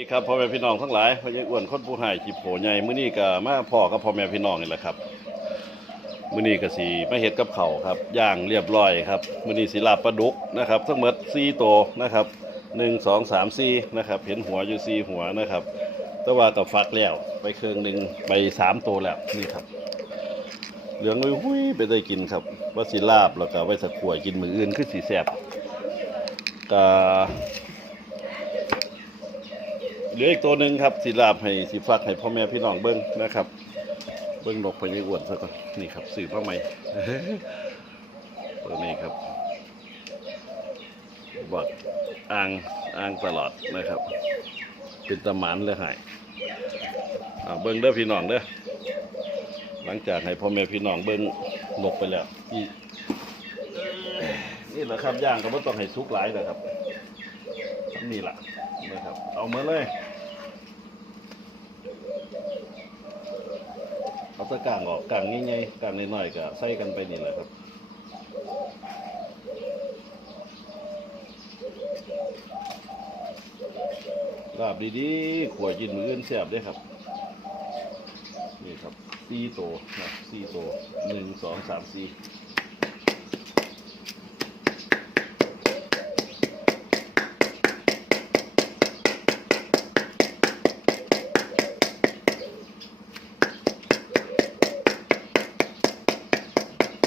ดีครับพ่อแม่พี่น้องทั้งหลายพ่อใหญ่อ้วนคนผู้ให้จิโผใหญ่มื้อนี้ก็มาพ่อกับพ่อแม่พี่น้องนี่แหละครับมื้อนี้ก็สิมาเฮ็ดกับเขาวครับย่างเรียบร้อยครับมื้อนี้สิลาบปลาดุกนะครับทั้งหมด4ตัวนะครับ1 2 3 4นะครับเห็นหัวอยู่ 4 หัวนะครับ แต่ว่าก็ฟักแล้วไปเครื่องหนึงไปสามตัวแล้วนี่ครับ เหลืองหุ้ยไปได้กินครับว่าสิลาบแล้วก็ไว้สักขวดกินมื้ออื่นคือสิแซ่บก็ เหลืออีกตัวหนึ่งครับสีลาบให้สีฟักให้พ่อแม่พี่น้องเบิ้งนะครับ เบิ้งนกพญาอ้วนซะก่อนนี่ครับสื่อมาใหม่ตัวนี้ครับบอกอ่างอ่างตลอดนะครับ เป็นตะหมันเลยใหายอ่าเบิ้งเด้อพี่น้องเด้อหลังจากให้พ่อแม่พี่น้องเบิ้งนกไปแล้วนี่นี่แหละครับย่างก็ไม่ต้องให้สุกหลายนะครับนี่แหละนะครับ เอามาเลย เอา ตะกางออกกางง่ายๆกางน้อยๆก็ใส่กันไปนี่แหละครับลาบดีๆขวดยินมืออื่นแสบได้ครับ นี่ครับสี่โตนะสี่โตหนึ่งสองสามสี่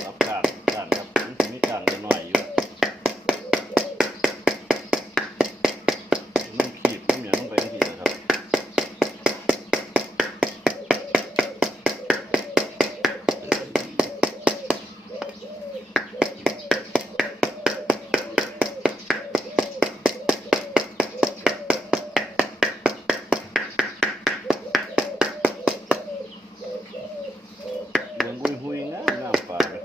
รับกลางกลางครับมันสิมีกลางน้อยๆอยู่มันขีดมันเหนียวลงไปทันทีนะครับ เหลืองหุยหุยๆงามงามปลาเลย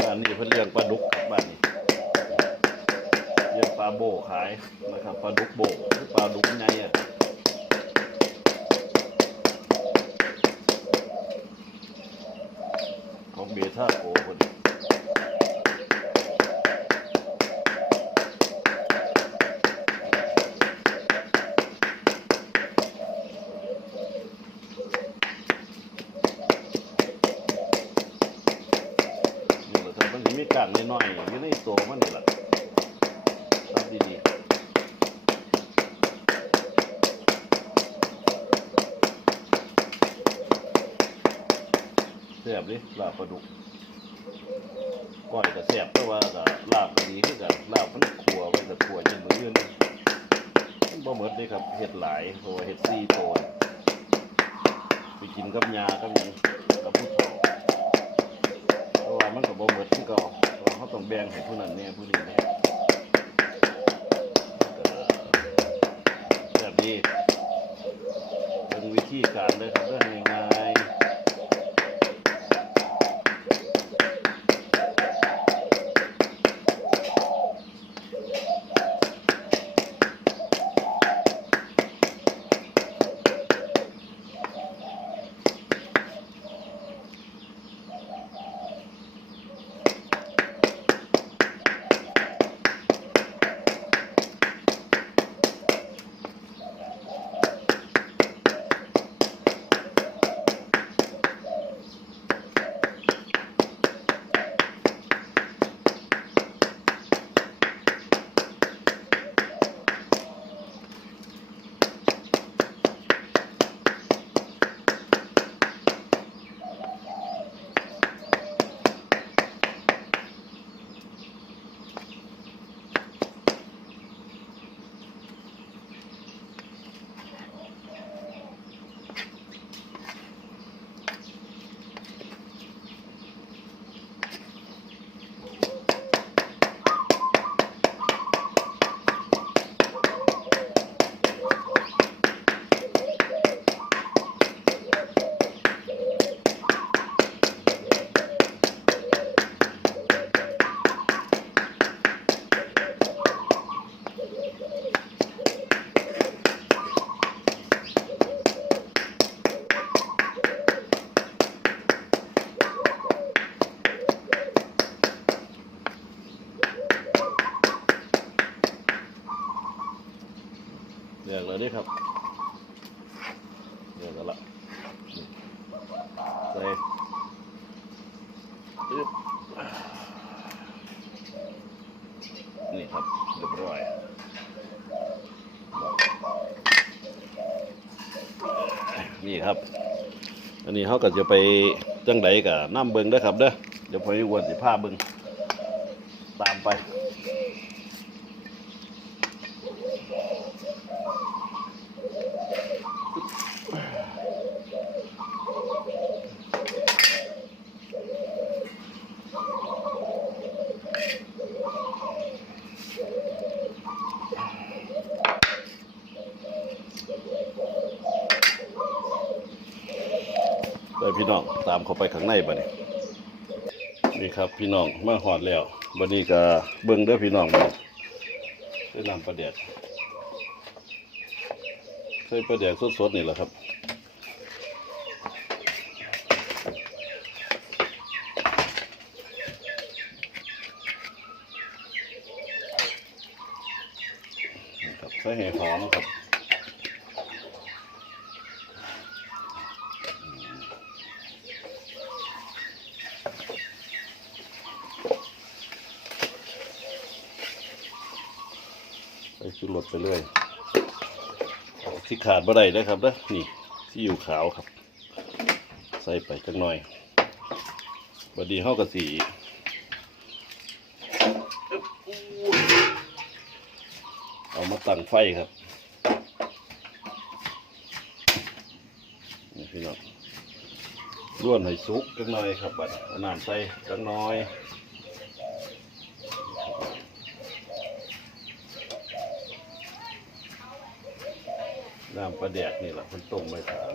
บ้านนี้เพิ่นเลี้ยงปลาดุกครับบ้านนี้เลี้ยงปลาโบขายนะครับปลาดุกโบหรือปลาดุกไงอะของเบท่าโก คนนี้นี่แหละครับมันสิมีกากน้อยๆอยู่ในตัวมันนี่แหละครับดีๆแซ่บดิลาบปลาดุกก้อยก็แซ่บแต่ว่าก็ลาบดีคือกันลาบมันขัวไว้แต่ขัวยังเหมือนเดิมมันบ่เหมดเลยครับเห็ดหลายเพราะว่าเห็ดซี่โตัวไปกินกับยากับหยังกับผู้เฒ่าเพราะว่า มันก็บ่หมดที่เก่าเราะว่าเขาต้องแบ่งให้ผู้นั้นเนี่ยผู้นี้เนี่ แล้วด้ครับเดือดแล้วละนี่ใส่อึ๊บนี่ครับเรียบร้อยนี่ครับ อันนี้เขาก็จะไปจังไดกับน้ำเบิงเด้ครับเด้อเดี๋ยวพออ้วนสิผ้าเบิงตามไปพี่น้องตามเขาไปข้างในบ่นี่นี่ครับพี่น้องมาหอดแล้วบันนี้ก็เบิ่งเด้อพี่น้องบ่ใส่น้ำปลาแดกใส่ปลาแดกสดๆนี่แหละครับใส่ให้หอมครับ ใส่ชุดรส ไปเรื่อยที่ขาดบ่ได้นะครับเด้อนี่ที่อยู่ขาวครับ ใส่ไปจักหน่อยบดีเฮากะสีเอามาตั้งไฟครับนี่พี่น้องล้วนให้สุกจักหน่อยครับบัดเอาน้ำใส่จักหน่อย น้ำปลาแดกนี่แหละมันต้มไม่ขาด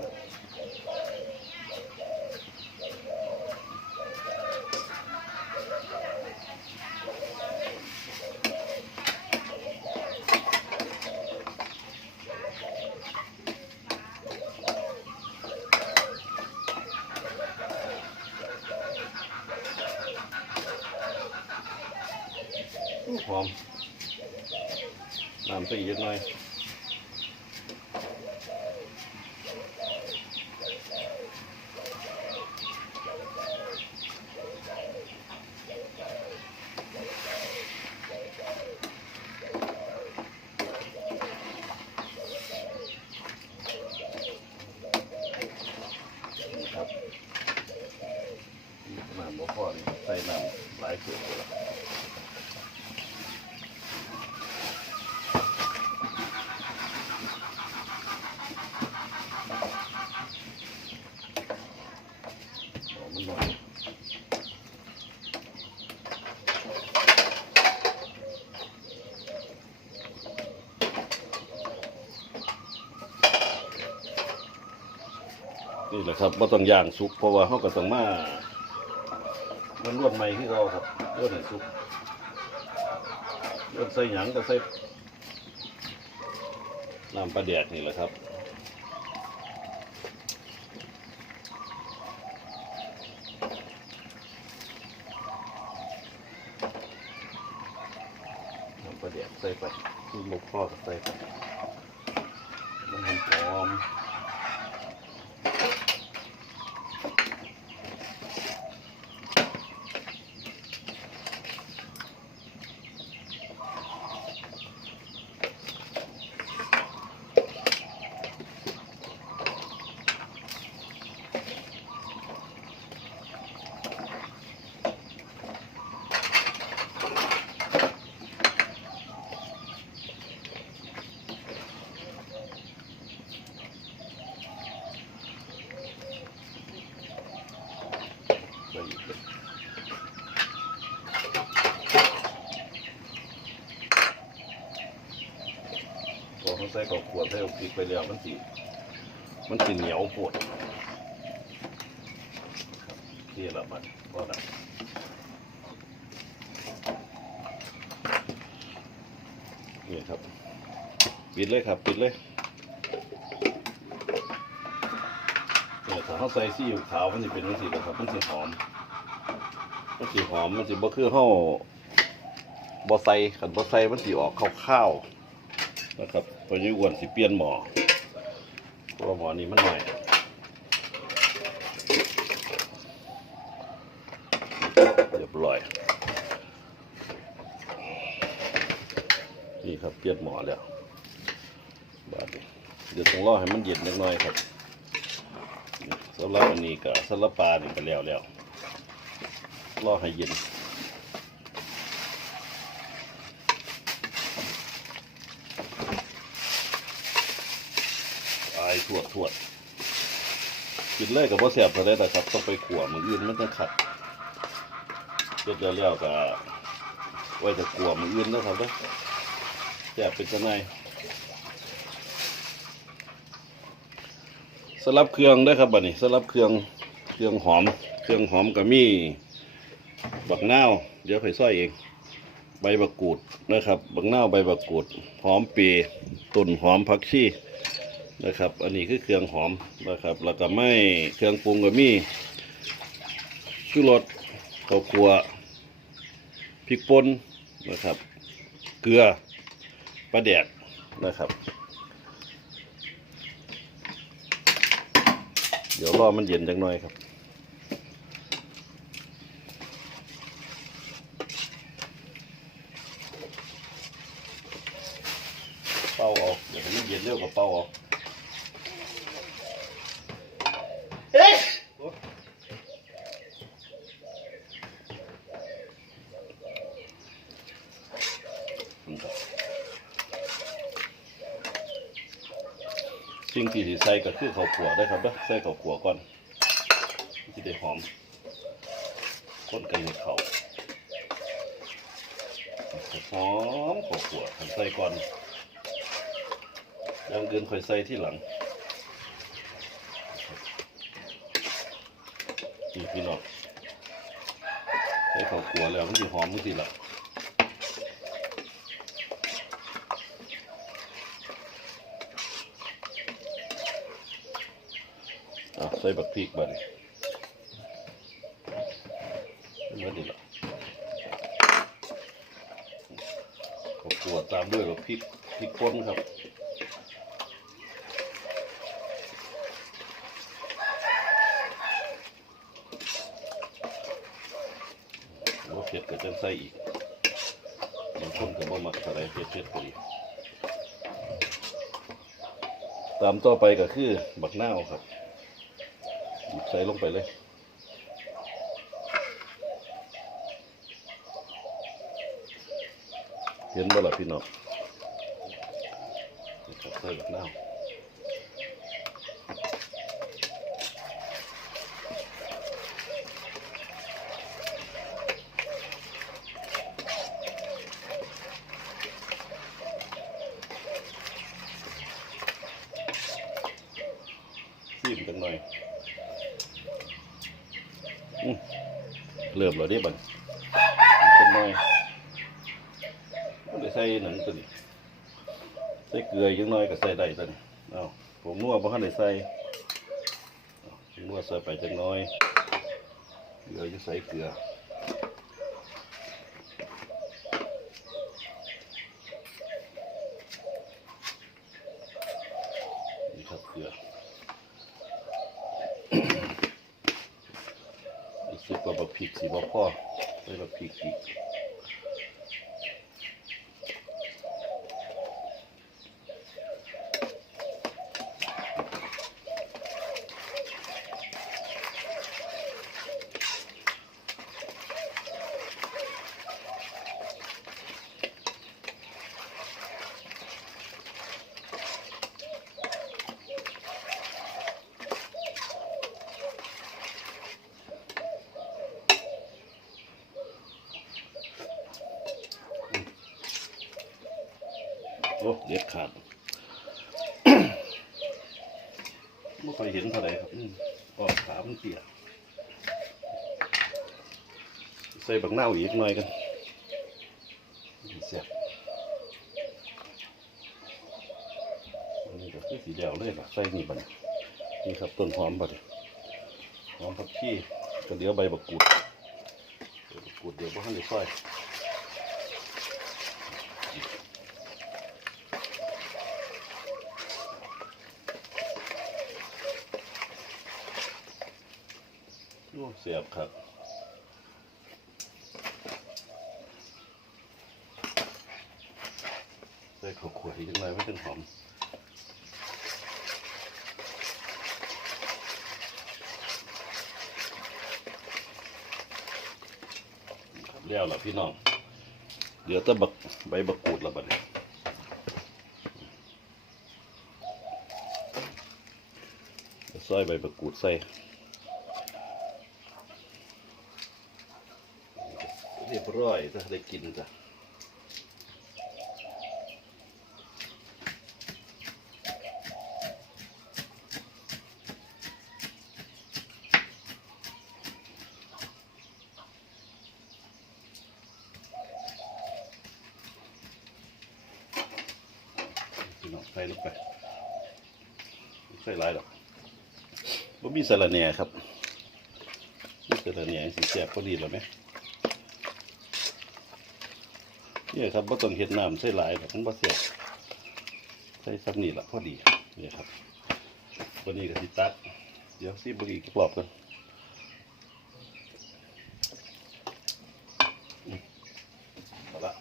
อู้หอม น้ำใส่อีกเยอะหน่อย ครับน้ำบ่พอนี่ใส่น้ำหลายเกลือแล้วบอกมันหน่อย นี่แหละครับว่าต้องย่างสุกเพราะว่าเขาก็ต้องมามันรวดใหม่ที่เราครับรวดให้สุกรวดใส่หยังก็ใส่น้ำปลาแดกนี่แหละครับน้ำปลาแดกใส่ไปที่หมกพ่อก็ใส่ไปมันหอมหอม ใส่อีกเลยพอเขา ใส่กับขวดใส่กับพริกไปแล้วมันสิมันสิเหนียวปวดนี่แหละมันก็ได้นี่ครับ ปิดเลยครับ ปิดเลยเนี่ยถ้าเขาใส่ซีอิ๊วขาวมันจะเป็นมันสิครับ มันสิหอม มันสิหอม มันสิบ่คือเฮาบ่ใส่คันบ่ใส่มันสิออกข้าวๆนะครับ พอยี่อ้วนสิเปลี่ยนหมอเพราะว่าหมอนี้มันหน่อยเรียบร้อย นี่ครับเปลี่ยนหมอแล้วบาดนี้เดี๋ยวต้องรอให้มันเย็นนิดหน่อยครับสำหรับอันนี้ก็สลับปลานี่ก็แล้วแล้วรอให้เย็น อายถ วดถวดกินเลยกับว่าแสบเท่าไรแต่ครับต้องไปขวมืออื่นมันจะขัดเด็ดแล้วๆก็ไว้จะขวมืออื่นนะครับเด้อแสบเป็นจังไงสลับเครื่องได้ครับบัดนี้สลับเครื่องเครื่องหอม เครื่องหอมก็มีบักนาวเดี๋ยวไปซอยเอง ใบบักกูดนะครับ บักนาวใบบักกูด หอมปีตุ่นหอมผักชี นะครับ อันนี้คือเครื่องหอมนะครับ แล้วก็ไม่เครื่องปรุงก็มีชูรสข้าวคั่วพริกป่นนะครับ เกลือปลาแดกนะครับ เดี๋ยวรอมันเย็นจังหน่อยครับเป่าออกเดี๋ยวมันเย็นเร็วกว่าเป่าออก ใส่ก็คือข้าวขัวได้ครับเด้อใส่ข้าวขัวก่อนที่ได้หอมข้นกันให้เขาหอมข้าวขัวใส่ก่อนอยังเกินค่อยใส่ที่หลังนี่พี่น้องใส่ข้าวขัวแล้วมันจะหอมมันสิละอะ ใส่บักพริกบัดนี้เป็นวันนี้ละข้าวคั่วตามด้วยบักพริกพริกป่นครับว่าเผ็ดก็จะใส่อีกบางคนก็บ่มักอะไรเผ็ดเผ็ดๆพอดีตามต่อไปก็คือบักนาวครับ ใส่ลงไปเลยเห็นบ่ล่ะพี่น้องใส่แบบน้ำซีมกันหน่อยอื้อ เริ่มแล้วเด้บันเป็นหน่อยก็ได้ใส่หนังตัวนี้ใส่เกลือยังน้อยก็ใส่ได้ตัวนี้เอาผมนัวบ่ทันได้ใส่นัวใส่ไปจังน้อยเกลือจะใส่เกลือนี่ครับเกลือ รู้สึกว่าบัก พริกสีบ่พอใส่บักพริกอีก เด็ดขาดไม่ค่อยเห็นเท่าไหร่ครับออกขามันเปียกใส่บักนาอีกหน่อยกันเสียบอันนี้ก็คือสีเดียวเลยล่ะใส่นี่บันนี่ครับต้นหอมบัดหอมผักชีก็เดี๋ยวใบบักกูดบักกูดเดี๋ยวบ่ทันได้ซอย เสียบครับใส่ข้าวขวยยังไงไม่ถึงหอมครับแล้วล่ะพี่น้อง เดี๋ยวจะบักใบบักกูดและบัดนี้ซอยใบบักกูดใส่เรียบร้อยจะได้กินจ้ะใส่ลงไปใส่หลายดอกบ่มีสาระแหน่ครับมีสาระแหน่สิแซ่บพอดีแล้วไหม เนี่ยครับบ่ต้องเห็ดน้ำใส่หลายแบบมันบ่เสียใส่ซับนี่ละพอดีเนี่ยครับวันนี้ก็สิตัด เดี๋ยวซีบอีกรอบกันเอาละ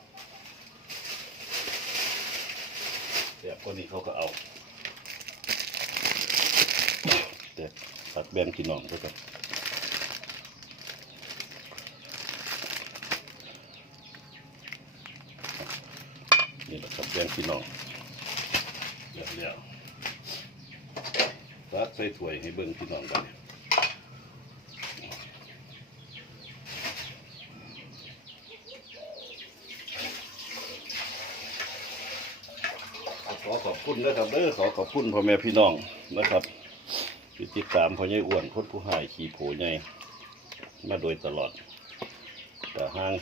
เสียบคนนี้เขาก็เอาเดี๋ยวตัดแบนกินน้องด้วยกันนี่ แหละครับแกงพี่น้องเดี๋ยวเดี๋ยรัดใส่ถ้วยให้เบิ่งพี่น้องกันขอขอบคุณนะครับเด้อขอขอบคุณพ่อแม่พี่น้องนะครับที่ติดตามพ่อใหญ่อ้วนคนผู้หายขี่โผใหญ่มาโดยตลอดแต่ห้าง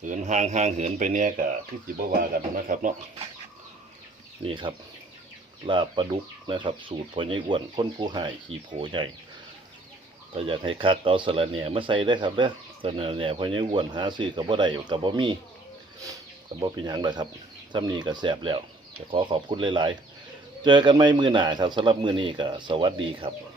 เหินห่างห่างเหินไปเนี่ยกับที่จิบวากันนะครับเนาะนี่ครับลาบปลาดุกนะครับ สูตรพอใหญ่อ้วนคนผู้หายขี่โผใหญ่ถ้าอยากให้คักเอาสละเนี่ยมาใส่ได้ครับเด้อสละเนี่ยพอใหญ่อ้วนหาซื้อกับบ่ได้กับบ่มีกับบ่เป็นหยังเลยครับซ้ำนี้ก็แสบแล้วจะขอขอบคุณหลาย ๆ เจอกันไม่มือหนาครับสำหรับมือนี้ก็สวัสดีครับ